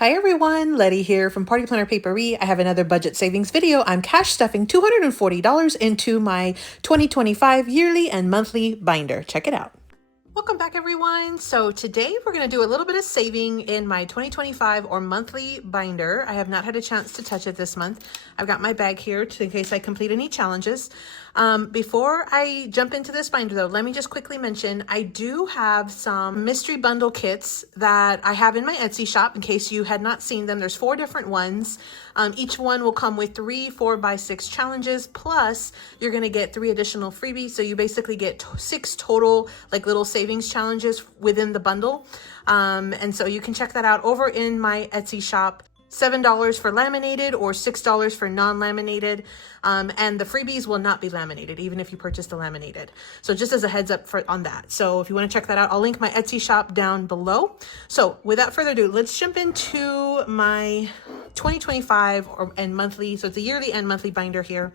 Hi everyone, Letty here from Party Planner Paperie. I have another budget savings video. I'm cash stuffing $240 into my 2025 yearly and monthly binder. Check it out. Welcome back everyone. So today we're going to do a little bit of saving in my 2025 or monthly binder. I have not had a chance to touch it this month. I've got my bag here in case I complete any challenges. Before I jump into this binder though, let me just quickly mention I do have some mystery bundle kits that I have in my Etsy shop in case you had not seen them. There's 4 different ones. Each one will come with 3 4x6 challenges, plus you're going to get 3 additional freebies. So you basically get 6 total like little savings challenges within the bundle. And so you can check that out over in my Etsy shop. $7 for laminated or $6 for non-laminated. And the freebies will not be laminated, even if you purchase the laminated. So just as a heads up on that. So if you want to check that out, I'll link my Etsy shop down below. So without further ado, let's jump into my 2025 and monthly. So it's a yearly and monthly binder here.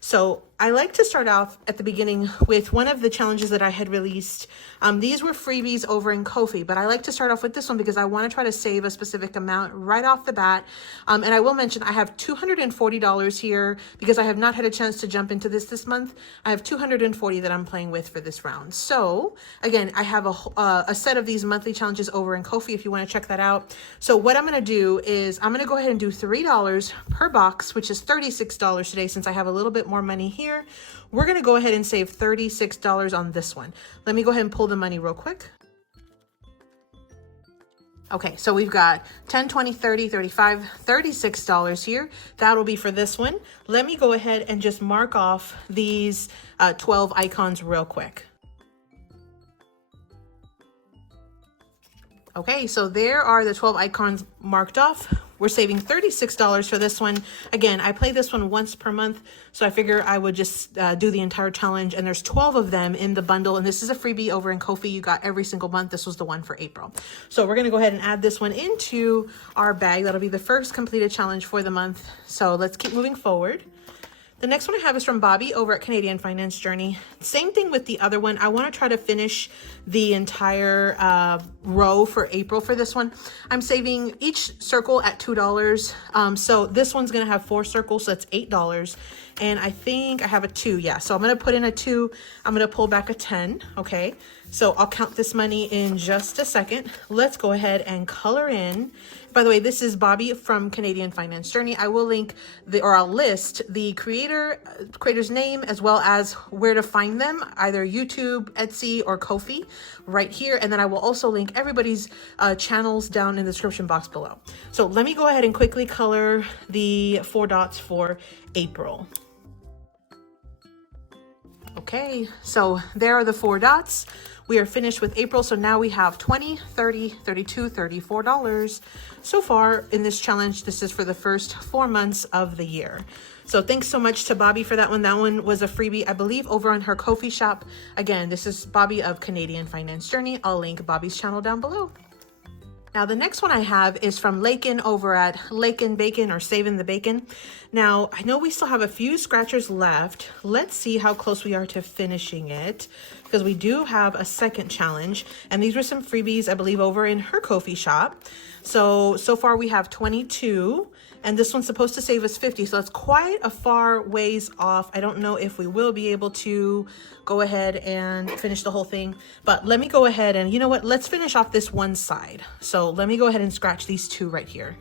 So I like to start off at the beginning with one of the challenges that I had released. These were freebies over in Ko-fi, but I like to start off with this one because I want to try to save a specific amount right off the bat. And I will mention I have $240 here because I have not had a chance to jump into this month. I have $240 that I'm playing with for this round. So again, I have a set of these monthly challenges over in Ko-fi if you want to check that out. So what I'm going to do is I'm going to go ahead and do $3 per box, which is $36 today since I have a little bit more money here. We're going to go ahead and save $36 on this one. Let me go ahead and pull the money real quick. Okay, so we've got 10, 20, 30, 35, $36 here. That'll be for this one. Let me go ahead and just mark off these 12 icons real quick. Okay, so there are the 12 icons marked off. We're saving $36 for this one. Again, I play this one once per month, so I figure I would just do the entire challenge, and there's 12 of them in the bundle, and this is a freebie over in Ko-fi. You got every single month. This was the one for April. So we're gonna go ahead and add this one into our bag. That'll be the first completed challenge for the month. So let's keep moving forward. The next one I have is from Bobby over at Canadian Finance Journey. Same thing with the other one. I want to try to finish the entire row for April for this one. I'm saving each circle at $2. So this one's going to have 4 circles, so that's $8. And I think I have a 2. Yeah, so I'm going to put in a 2. I'm going to pull back a 10. Okay, so I'll count this money in just a second. Let's go ahead and color in. By the way, this is Bobby from Canadian Finance Journey. I will link I'll list the creator's name as well as where to find them, either YouTube, Etsy, or Ko-fi right here. And then I will also link everybody's channels down in the description box below. So let me go ahead and quickly color the 4 dots for April. Okay, so there are the 4 dots. We are finished with April, so now we have $20, $30, $32, $34 so far in this challenge. This is for the first 4 months of the year. So thanks so much to Bobby for that one. That one was a freebie, I believe, over on her Ko-fi shop. Again, this is Bobby of Canadian Finance Journey. I'll link Bobby's channel down below. Now, the next one I have is from Laken over at LakenBakon or Saving the Bacon. Now, I know we still have a few scratchers left. Let's see how close we are to finishing it, because we do have a second challenge. And these were some freebies, I believe, over in her Ko-fi shop. So far we have 22. And this one's supposed to save us 50, so it's quite a far ways off. I don't know if we will be able to go ahead and finish the whole thing, but let me go ahead and, you know what, let's finish off this one side. So let me go ahead and scratch these 2 right here.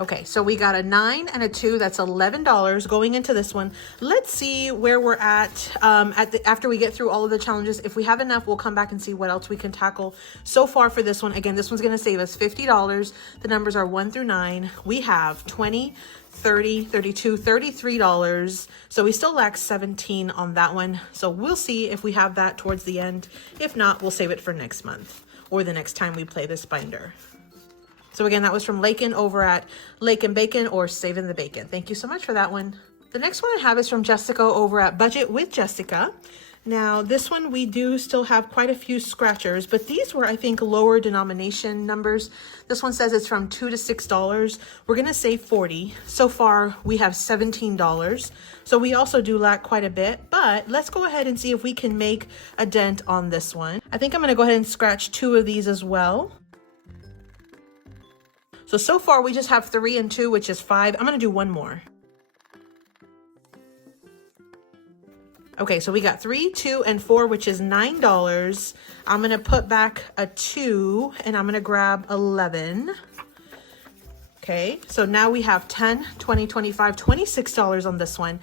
Okay, so we got a 9 and a 2. That's $11 going into this one. Let's see where we're at after we get through all of the challenges. If we have enough, we'll come back and see what else we can tackle. So far for this one, again, this one's going to save us $50. The numbers are 1 through 9. We have $20, $30, $32, $33. So we still lack 17 on that one. So we'll see if we have that towards the end. If not, we'll save it for next month or the next time we play this binder. So again, that was from Laken over at LakenBakon or Saving the Bacon. Thank you so much for that one. The next one I have is from Jessica over at Budget with Jessica. Now this one, we do still have quite a few scratchers, but these were, I think, lower denomination numbers. This one says it's from $2 to $6. We're gonna say 40. So far we have $17. So we also do lack quite a bit, but let's go ahead and see if we can make a dent on this one. I think I'm gonna go ahead and scratch 2 of these as well. So far we just have 3 and 2, which is 5. I'm gonna do one more. Okay, so we got 3, 2, and 4, which is $9. I'm gonna put back a 2 and I'm gonna grab 11. Okay, so now we have 10, 20, 25, $26 on this one.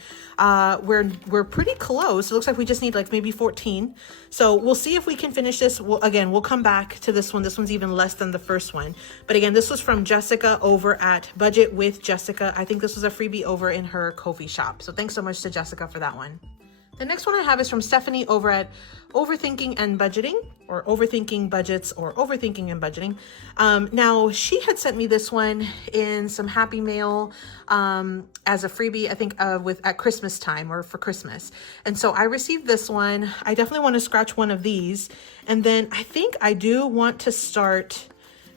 We're pretty close. It looks like we just need like maybe 14. So we'll see if we can finish this. We'll come back to this one. This one's even less than the first one. But again, this was from Jessica over at Budget with Jessica. I think this was a freebie over in her Ko-fi shop. So thanks so much to Jessica for that one. The next one I have is from Stephanie over at Overthinking and Budgeting, or Overthinking Budgets, or Overthinking and Budgeting. Now, she had sent me this one in some Happy Mail as a freebie, I think at Christmas time, or for Christmas. And so I received this one. I definitely want to scratch one of these. And then I think I do want to start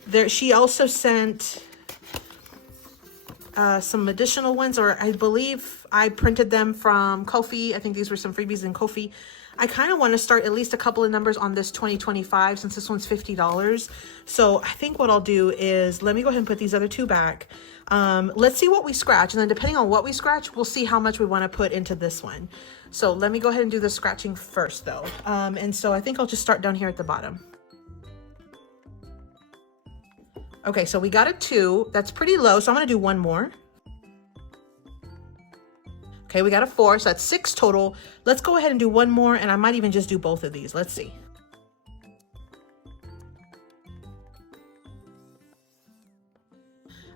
there. She also sent some additional ones, or I believe I printed them from Ko-fi. I think these were some freebies in Ko-fi. I kind of want to start at least a couple of numbers on this 2025 since this one's $50. So I think what I'll do is let me go ahead and put these other 2 back. Let's see what we scratch, and then depending on what we scratch, we'll see how much we want to put into this one. So let me go ahead and do the scratching first though. And so I think I'll just start down here at the bottom. Okay, so we got a 2. That's pretty low, so I'm gonna do one more. Okay, we got a 4, so that's 6 total. Let's go ahead and do one more, and I might even just do both of these. Let's see.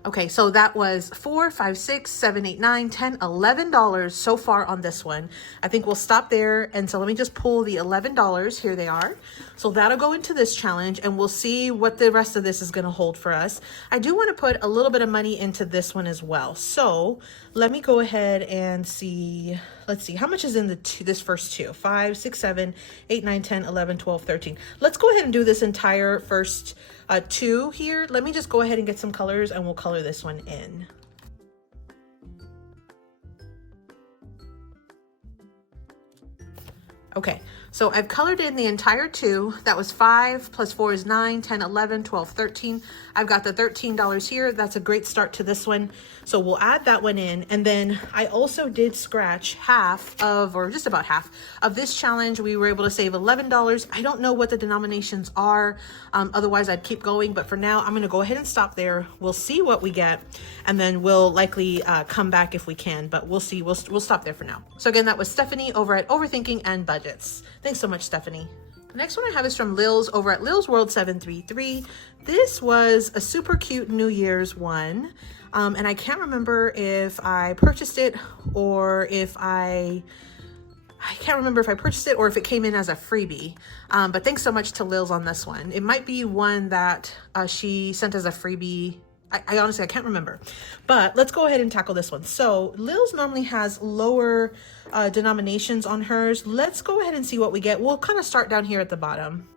Okay, so that was $4, $5, $6, $7, $8, $9, $10, $11 so far on this one. I think we'll stop there. And so let me just pull the $11. Here they are. So that'll go into this challenge, and we'll see what the rest of this is going to hold for us. I do want to put a little bit of money into this one as well. So let me go ahead and see. Let's see, how much is in this first 2? 5, 6, 7, 8, 9, 10, 11, 12, 13. Let's go ahead and do this entire first 2 here. Let me just go ahead and get some colors, and we'll color this one in. Okay, so I've colored in the entire 2. That was 5 plus 4 is 9, 10, 11, 12, 13. I've got the $13 here. That's a great start to this one. So we'll add that one in. And then I also did scratch half of, or just about half of this challenge. We were able to save $11. I don't know what the denominations are. Otherwise I'd keep going, but for now I'm gonna go ahead and stop there. We'll see what we get, and then we'll likely come back if we can, but we'll see. We'll stop there for now. So again, that was Stephanie over at Overthinking and Budgets. Thanks so much, Stephanie. The next one I have is from Lilz over at LilzWorld733. This was a super cute New Year's one. And I can't remember if I purchased it or if I can't remember if I purchased it or if it came in as a freebie. But thanks so much to Lilz on this one. It might be one that she sent as a freebie. I honestly, I can't remember, but let's go ahead and tackle this one. So Lilz normally has lower denominations on hers. Let's go ahead and see what we get. We'll kind of start down here at the bottom.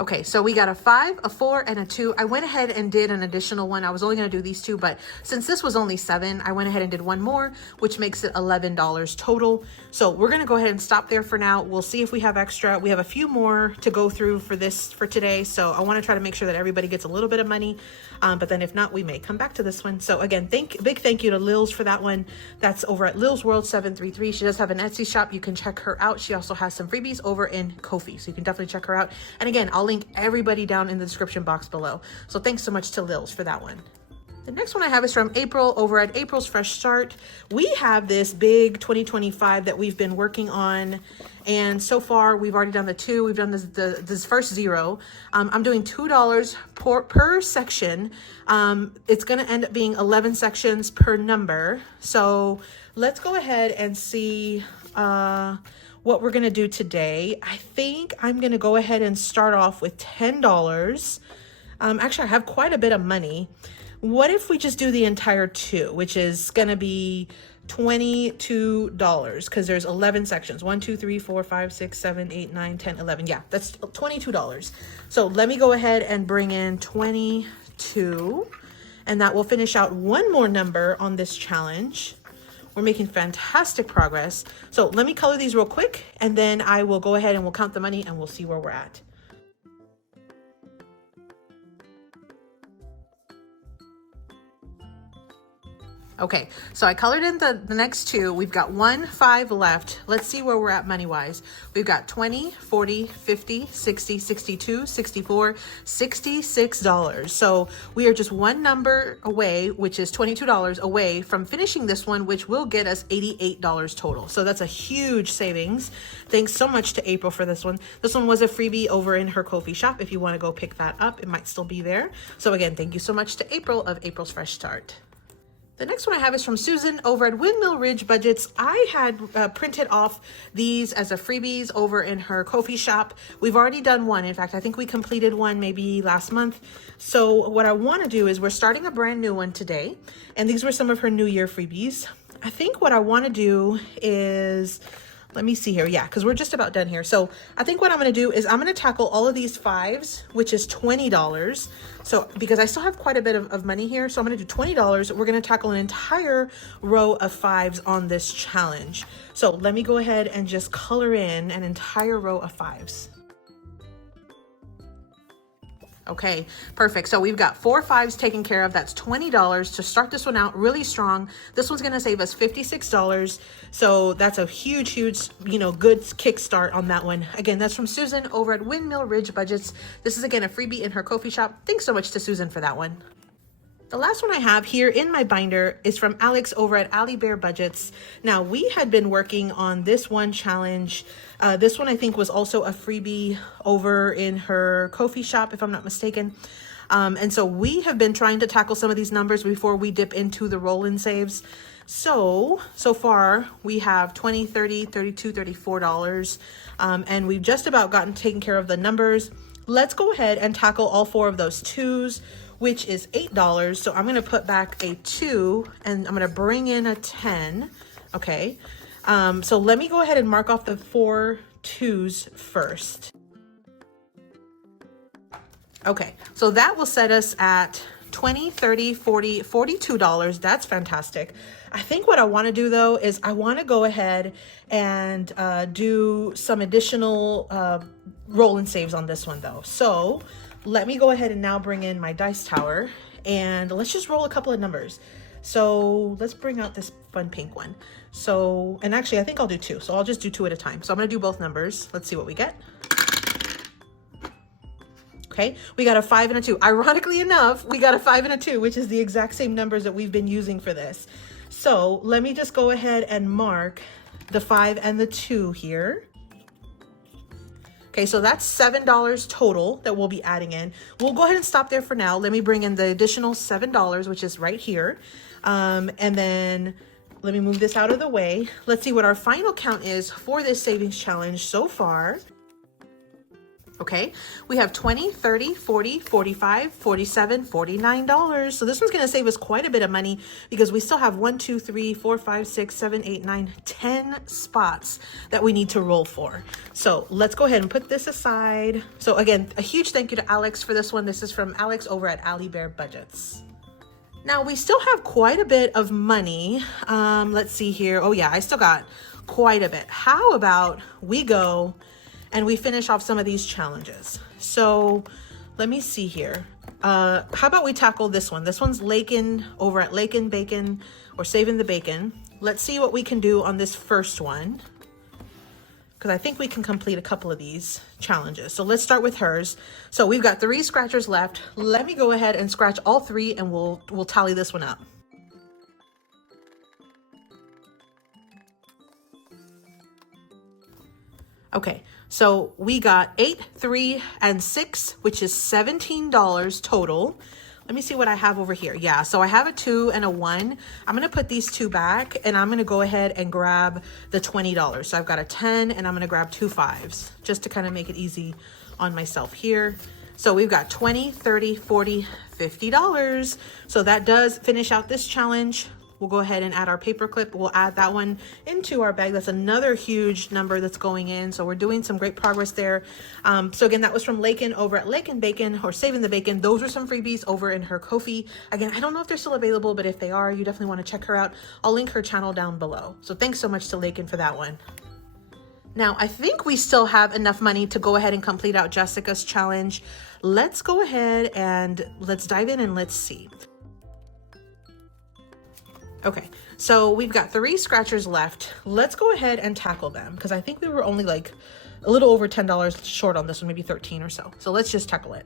Okay, so we got a 5, a 4, and a 2. I went ahead and did an additional one. I was only going to do these 2, but since this was only 7, I went ahead and did one more, which makes it $11 total. So we're going to go ahead and stop there for now. We'll see if we have extra. We have a few more to go through for today. So I want to try to make sure that everybody gets a little bit of money. But then if not, we may come back to this one. So again, big thank you to Lilz for that one. That's over at LilzWorld733. She does have an Etsy shop. You can check her out. She also has some freebies over in Ko-fi, so you can definitely check her out. And again, I'll link everybody down in the description box below. So thanks so much to Lilz for that one. The next one I have is from April over at April's Fresh Start. We have this big 2025 that we've been working on, and so far we've already done the 2. We've done this first 0. I'm doing $2 per section. It's going to end up being 11 sections per number. So let's go ahead and see what we're going to do today. I think I'm going to go ahead and start off with $10. Actually, I have quite a bit of money. what if we just do the entire 2, which is gonna be $22 because there's 11 sections. 1, 2, 3, 4, 5, 6, 7, 8, 9, 10, 11. Yeah, that's $22. So let me go ahead and bring in 22, and that will finish out one more number on this challenge. We're making fantastic progress. So let me color these real quick, and then I will go ahead and we'll count the money and we'll see where we're at. Okay, so I colored in the next 2. We've got 1, 5 left. Let's see where we're at money-wise. We've got 20, 40, 50, 60, 62, 64, $66. So we are just one number away, which is $22 away from finishing this one, which will get us $88 total. So that's a huge savings. Thanks so much to April for this one. This one was a freebie over in her Ko-fi shop. If you want to go pick that up, it might still be there. So again, thank you so much to April of April's Fresh Start. The next one I have is from Susan over at WindmillRidgeBudgets. I had printed off these as a freebies over in her Ko-fi shop. We've already done one. In fact, I think we completed one maybe last month. So what I want to do is we're starting a brand new one today. And these were some of her New Year freebies. I think what I want to do is, let me see here. Yeah, because we're just about done here. So I think what I'm going to do is I'm going to tackle all of these 5s, which is $20. So because I still have quite a bit of money here, so I'm going to do $20. We're going to tackle an entire row of 5s on this challenge. So let me go ahead and just color in an entire row of 5s. Okay, perfect. So we've got 4 5s taken care of. That's $20 to start this one out really strong. This one's going to save us $56. So that's a huge, good kickstart on that one. Again, that's from Susan over at Windmill Ridge Budgets. This is again a freebie in her Ko-fi shop. Thanks so much to Susan for that one. The last one I have here in my binder is from Alex over at Alibear Budgets. Now, we had been working on this one challenge. This one I think was also a freebie over in her Ko-fi shop, if I'm not mistaken. And so we have been trying to tackle some of these numbers before we dip into the roll-in saves. So far we have $20, $30, $32, $34. And we've just about gotten taken care of the numbers. Let's go ahead and tackle all 4 of those 2s, which is $8. So I'm going to put back a 2 and I'm going to bring in a 10. Okay. So let me go ahead and mark off the 4 2s first. Okay. So that will set us at $20, $30, $40, $42. That's fantastic. I think what I want to do though is I want to go ahead and do some additional roll and saves on this one though. So let me go ahead and now bring in my dice tower and let's just roll a couple of numbers. So let's bring out this fun pink one. So, and actually I think I'll do 2. So I'll just do 2 at a time. So I'm going to do both numbers. Let's see what we get. Okay, we got a 5 and a 2. Ironically enough, we got a 5 and a 2, which is the exact same numbers that we've been using for this. So let me just go ahead and mark the 5 and the 2 here. Okay, so that's $7 total that we'll be adding in. We'll go ahead and stop there for now. Let me bring in the additional $7, which is right here. And then let me move this out of the way. Let's see what our final count is for this savings challenge so far. Okay, we have $20, $30, $40, $45, $47, $49. So this one's going to save us quite a bit of money because we still have 1, 2, 3, 4, 5, 6, 7, 8, 9, 10 spots that we need to roll for. So let's go ahead and put this aside. So again, a huge thank you to Alex for this one. This is from Alex over at Alibear Budgets. Now we still have quite a bit of money. Let's see here. Oh yeah, I still got quite a bit. How about we go and we finish off some of these challenges? So let me see here. How about we tackle this one? This one's Laken over at LakenBakon or Saving the Bacon. Let's see what we can do on this first one, because I think we can complete a couple of these challenges. So let's start with hers. So we've got 3 scratchers left. Let me go ahead and scratch all 3 and we'll tally this one up. Okay, so we got 8, 3, and 6, which is $17 total. Let me see what I have over here. Yeah, so I have a 2 and a 1. I'm going to put these 2 back and I'm going to go ahead and grab the $20. So I've got a 10 and I'm going to grab 2 5s just to kind of make it easy on myself here. So we've got $20, $30, $40, $50. So that does finish out this challenge. We'll go ahead and add our paper clip. We'll add that one into our bag. That's another huge number that's going in. So we're doing some great progress there. So again, that was from Laken over at LakenBakon, or Saving the Bacon. Those are some freebies over in her Ko-fi. Again, I don't know if they're still available, but if they are, you definitely want to check her out. I'll link her channel down below. So thanks so much to Laken for that one. Now, I think we still have enough money to go ahead and complete out Jessica's challenge. Let's go ahead and let's dive in and let's see. Okay, so we've got 3 scratchers left. Let's go ahead and tackle them because I think we were only like a little over $10 short on this one, maybe 13 or so. So let's just tackle it.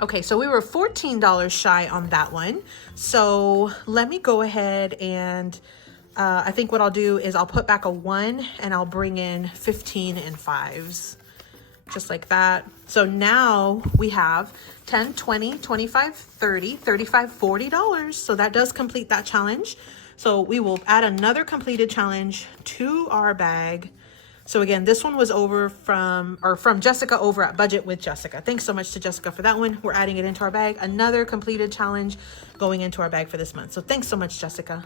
Okay, so we were $14 shy on that one. So let me go ahead and I think what I'll do is I'll put back a 1 and I'll bring in 15 and 5s. Just like that. So now we have 10, 20, 25, 30, 35, $40. So that does complete that challenge. So we will add another completed challenge to our bag. So again, this one was from Jessica over at Budget with Jessica. Thanks so much to Jessica for that one. We're adding it into our bag. Another completed challenge going into our bag for this month. So thanks so much, Jessica.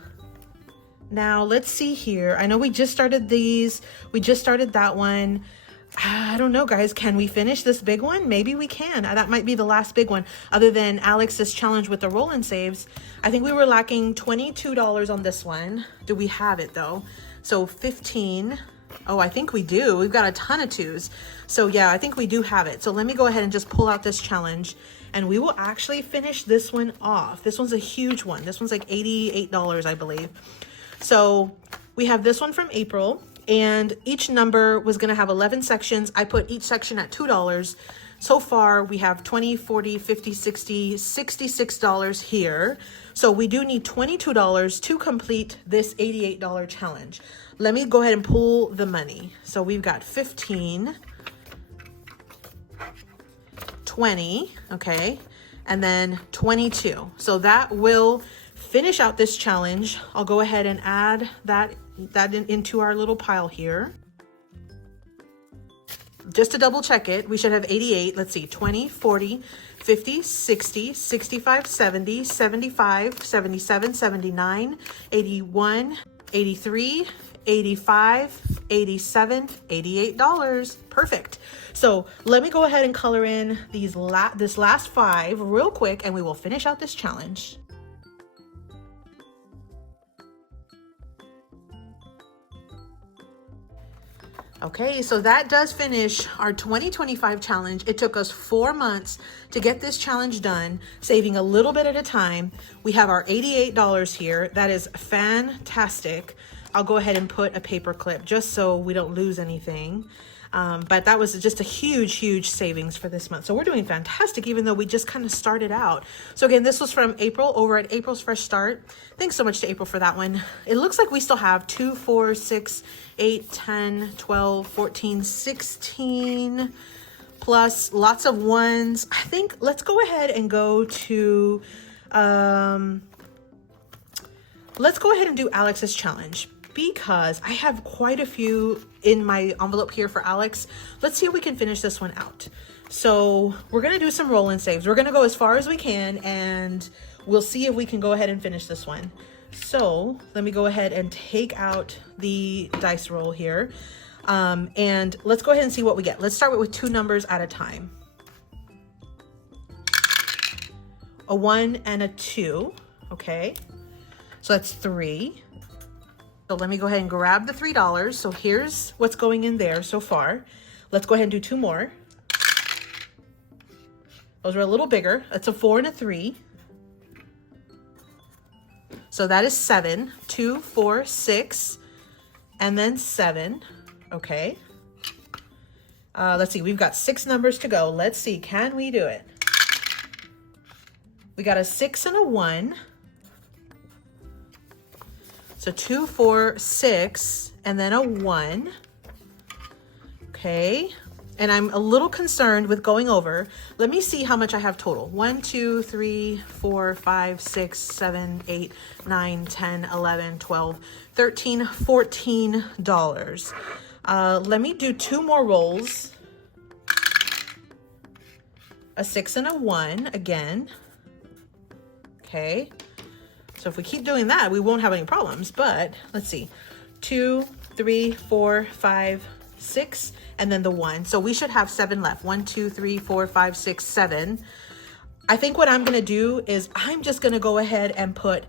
Now let's see here. I know we just started these. We just started that one. I don't know, guys. Can we finish this big one? Maybe we can. That might be the last big one. Other than Alex's challenge with the roll and saves, I think we were lacking $22 on this one. Do we have it though? So 15. Oh, I think we do. We've got a ton of 2s. So yeah, I think we do have it. So let me go ahead and just pull out this challenge and we will actually finish this one off. This one's a huge one. This one's like $88, I believe. So we have this one from April. And each number was going to have 11 sections. I put each section at $2. So far, we have $20, $40, $50, $60, $66 here. So we do need $22 to complete this $88 challenge. Let me go ahead and pull the money. So we've got 15, 20, okay, and then 22. So that will finish out this challenge. I'll go ahead and add that into our little pile here. Just to double check it, we should have 88. Let's see, 20, 40, 50, 60, 65, 70, 75, 77, 79, 81, 83, 85, 87, $88. Perfect. So let me go ahead and color in this last 5 real quick and we will finish out this challenge. Okay, so that does finish our 2025 challenge. It took us 4 months to get this challenge done, saving a little bit at a time. We have our $88 here. That is fantastic. I'll go ahead and put a paper clip just so we don't lose anything. But that was just a huge savings for this month. So we're doing fantastic, even though we just kind of started out. So again, this was from April over at April's Fresh Start. Thanks so much to April for that one. It looks like we still have 2, 4, 6, 8, 10, 12, 14, 16, plus lots of 1s. I think let's go ahead and go to, let's go ahead and do Alex's challenge, because I have quite a few in my envelope here for Alex. Let's see if we can finish this one out. So we're gonna do some roll and saves. We're gonna go as far as we can and we'll see if we can go ahead and finish this one. So let me go ahead and take out the dice roll here. And let's go ahead and see what we get. Let's start with 2 numbers at a time. A 1 and a 2, okay? So that's 3. So let me go ahead and grab the $3. So here's what's going in there so far. Let's go ahead and do 2 more. Those are a little bigger. That's a 4 and a 3. So that is 7, 2, 4, 6, and then 7. Okay. Let's see, we've got 6 numbers to go. Let's see, can we do it? We got a 6 and a 1. So 2, 4, 6, and then a 1. Okay. And I'm a little concerned with going over. Let me see how much I have total. 1, 2, 3, 4, 5, 6, 7, 8, 9, 10, 11, 12, 13, $14. Let me do 2 more rolls. A 6 and a 1 again. Okay. So if we keep doing that, we won't have any problems, but let's see. 2, 3, 4, 5, 6, and then the 1. So we should have 7 left. 1, 2, 3, 4, 5, 6, 7. I think what I'm gonna do is I'm just gonna go ahead and put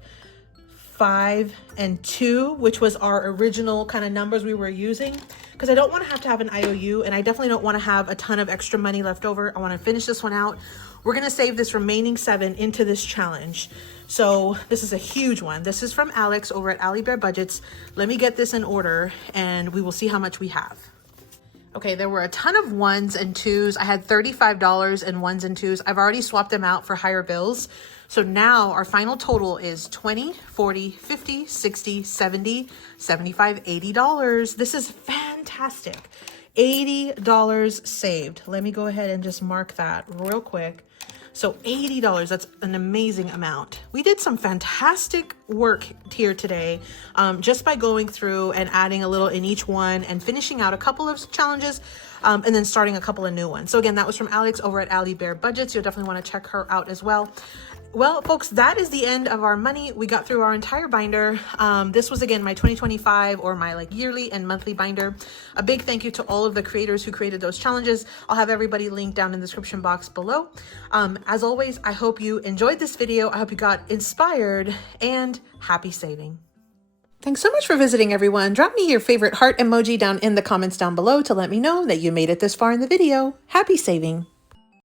5 and 2, which was our original kind of numbers we were using, because I don't want to have an IOU, and I definitely don't want to have a ton of extra money left over. I want to finish this one out. We're going to save this remaining 7 into this challenge. So this is a huge one. This is from Alex over at Alibear Budgets. Let me get this in order and we will see how much we have. Okay, there were a ton of 1s and 2s. I had $35 in 1s and 2s. I've already swapped them out for higher bills. So now our final total is $20, $40, $50, $60, $70, $75, $80. This is fantastic. $80 saved. Let me go ahead and just mark that real quick. So $80, that's an amazing amount. We did some fantastic work here today, just by going through and adding a little in each one and finishing out a couple of challenges, and then starting a couple of new ones. So again, that was from Alex over at Alibear Budgets. You'll definitely want to check her out as well. Well, folks, that is the end of our money. We got through our entire binder. This was, again, my 2025 or my yearly and monthly binder. A big thank you to all of the creators who created those challenges. I'll have everybody linked down in the description box below. As always, I hope you enjoyed this video. I hope you got inspired, and happy saving. Thanks so much for visiting, everyone. Drop me your favorite heart emoji down in the comments down below to let me know that you made it this far in the video. Happy saving.